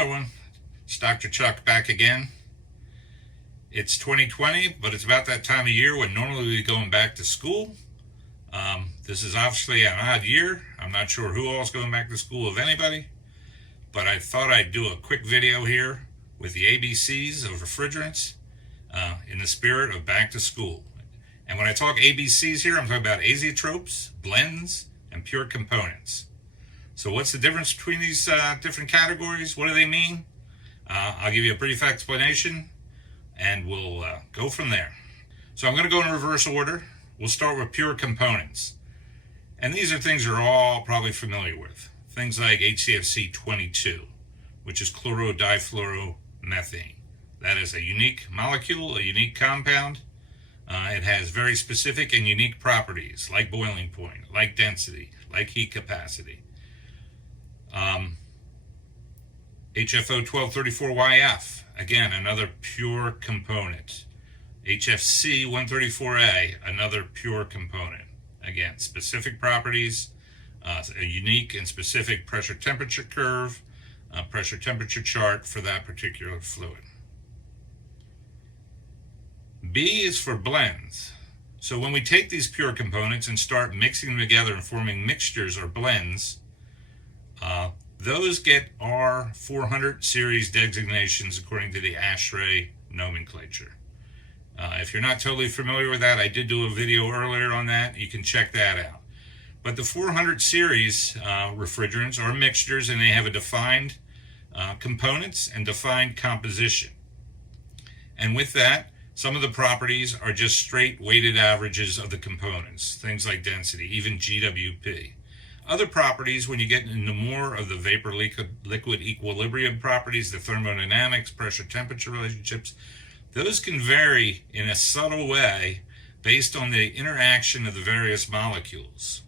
Hello everyone, it's Dr. Chuck back again. It's 2020, but it's about that time of year when normally we'd be going back to school. This is obviously an odd year. I'm not sure who all's going back to school, if anybody, but I thought I'd do a quick video here with the ABCs of refrigerants in the spirit of back to school. And when I talk ABCs here, I'm talking about azeotropes, blends, and pure components. So what's the difference between these different categories? What do they mean? I'll give you a brief explanation and we'll go from there. So I'm going to go in reverse order. We'll start with pure components. And these are things you're all probably familiar with. Things like HCFC 22, which is chlorodifluoromethane. That is a unique molecule, a unique compound. It has very specific and unique properties like boiling point, like density, like heat capacity. HFO 1234YF, again, another pure component. HFC 134A, another pure component. Again, specific properties, a unique and specific pressure temperature curve, pressure temperature chart for that particular fluid. B is for blends. So when we take these pure components and start mixing them together and forming mixtures or blends, those get R-400 series designations according to the ASHRAE nomenclature. If you're not totally familiar with that, I did do a video earlier on that. You can check that out. But the 400 series refrigerants are mixtures, and they have a defined components and defined composition. And with that, some of the properties are just straight weighted averages of the components, things like density, even GWP. Other properties, when you get into more of the vapor liquid equilibrium properties, the thermodynamics, pressure temperature relationships, those can vary in a subtle way based on the interaction of the various molecules.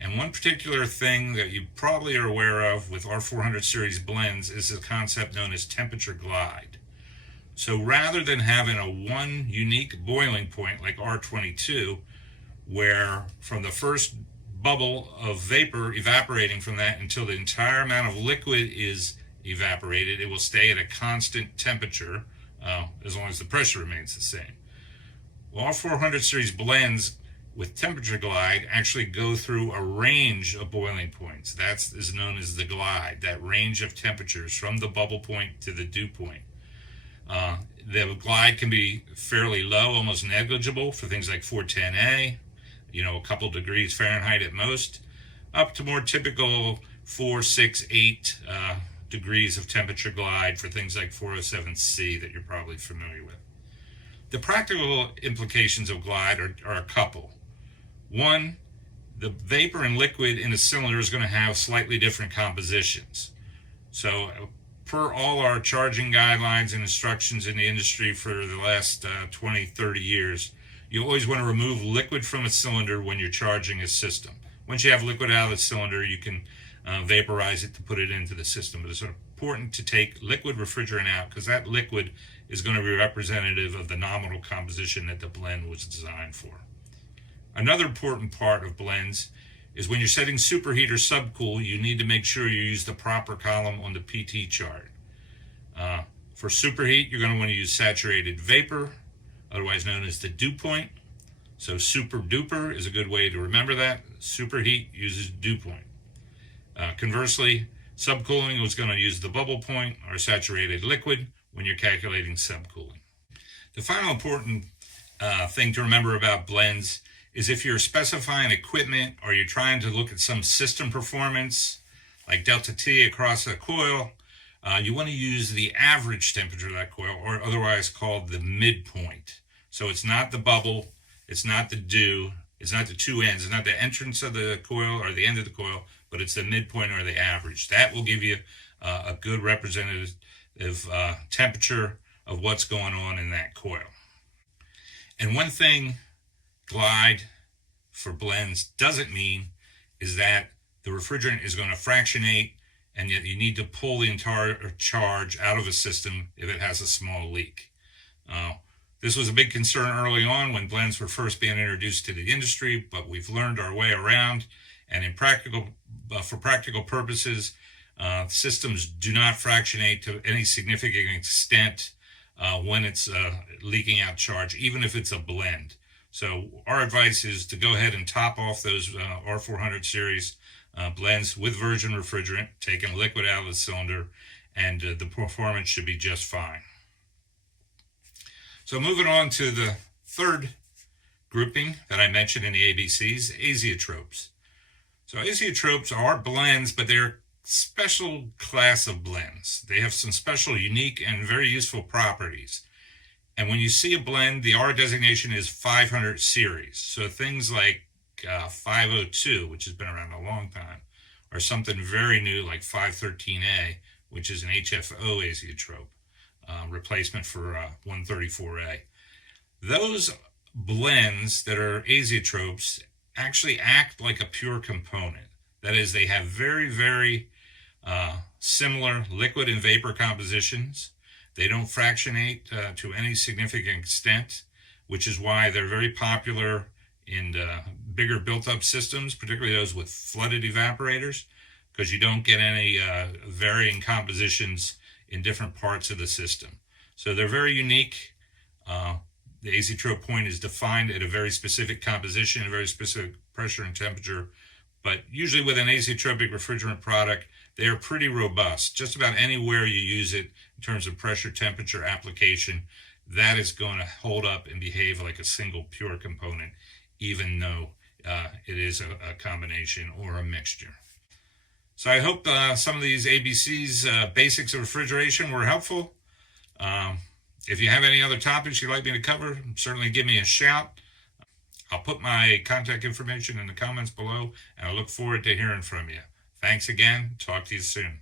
And one particular thing that you probably are aware of with R-400 series blends is the concept known as temperature glide. So rather than having a one unique boiling point like R22, where from the first bubble of vapor evaporating from that until the entire amount of liquid is evaporated, it will stay at a constant temperature as long as the pressure remains the same. Well, R-400 series blends with temperature glide actually go through a range of boiling points. That is known as the glide, that range of temperatures from the bubble point to the dew point. The glide can be fairly low, almost negligible for things like 410A, a couple degrees Fahrenheit at most, up to more typical 4, 6, 8 degrees of temperature glide for things like 407C that you're probably familiar with. The practical implications of glide are a couple. One, the vapor and liquid in a cylinder is going to have slightly different compositions. So per all our charging guidelines and instructions in the industry for the last 20, 30 years, you always want to remove liquid from a cylinder when you're charging a system. Once you have liquid out of the cylinder, you can vaporize it to put it into the system. But it's important to take liquid refrigerant out because that liquid is going to be representative of the nominal composition that the blend was designed for. Another important part of blends is when you're setting superheat or subcool, you need to make sure you use the proper column on the PT chart. For superheat, you're going to want to use saturated vapor, otherwise known as the dew point. So super duper is a good way to remember that. Superheat uses dew point. Conversely, subcooling was going to use the bubble point or saturated liquid when you're calculating subcooling. The final important thing to remember about blends is if you're specifying equipment or you're trying to look at some system performance like delta T across a coil, you want to use the average temperature of that coil, or otherwise called the midpoint. So it's not the bubble, it's not the dew, it's not the two ends, it's not the entrance of the coil or the end of the coil, but it's the midpoint or the average. That will give you a good representative temperature of what's going on in that coil. And one thing glide for blends doesn't mean is that the refrigerant is going to fractionate and yet you need to pull the entire charge out of a system if it has a small leak. This was a big concern early on when blends were first being introduced to the industry, but we've learned our way around, and for practical purposes, Systems do not fractionate to any significant extent when it's leaking out charge, even if it's a blend. So our advice is to go ahead and top off those R400 series blends with virgin refrigerant, taking liquid out of the cylinder, and the performance should be just fine. So moving on to the third grouping that I mentioned in the ABCs, azeotropes. So azeotropes are blends, but they're a special class of blends. They have some special, unique, and very useful properties. And when you see a blend, the R designation is 500 series. So things like 502, which has been around a long time, or something very new like 513A, which is an HFO azeotrope, replacement for 134A. Those blends that are azeotropes actually act like a pure component. That is, they have very, very similar liquid and vapor compositions. They don't fractionate to any significant extent, which is why they're very popular in bigger built-up systems, particularly those with flooded evaporators, because you don't get any varying compositions in different parts of the system. So they're very unique. The azeotrope point is defined at a very specific composition, a very specific pressure and temperature. But usually with an azeotropic refrigerant product, they are pretty robust. Just about anywhere you use it in terms of pressure, temperature, application, that is going to hold up and behave like a single pure component, even though it is a combination or a mixture. So I hope some of these ABCs, basics of refrigeration, were helpful. If you have any other topics you'd like me to cover, certainly give me a shout. I'll put my contact information in the comments below, and I look forward to hearing from you. Thanks again. Talk to you soon.